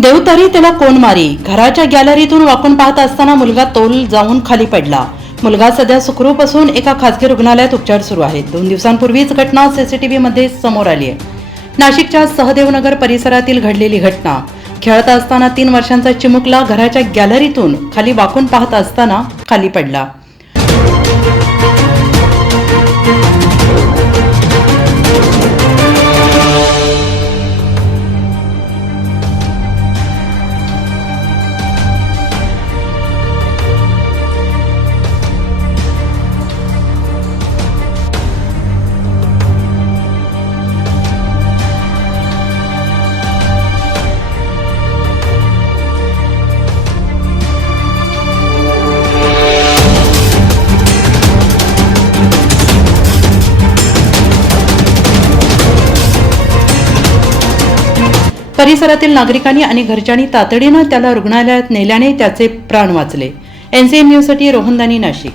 देवतारी त्याला कोण मारी? घराच्या गॅलरीतून वाकून पाहत असताना मुलगा तोल जाऊन खाली पडला. मुलगा सध्या सुखरूप असून एका खासगी रुग्णालयात उपचार सुरू आहेत. दोन दिवसांपूर्वीच घटना सीसीटीव्ही मध्ये समोर आली आहे. नाशिकच्या सहदेवनगर परिसरातील घडलेली घटना. खेळत असताना तीन वर्षांचा चिमुकला घराच्या गॅलरीतून खाली वाकून पाहत असताना खाली पडला. परिसरातील नागरिकांनी आणि घरच्यांनी तातडीनं त्याला रुग्णालयात नेल्याने त्याचे प्राण वाचले. एनसीएन न्यूजसाठी रोहनदानी नाशिक.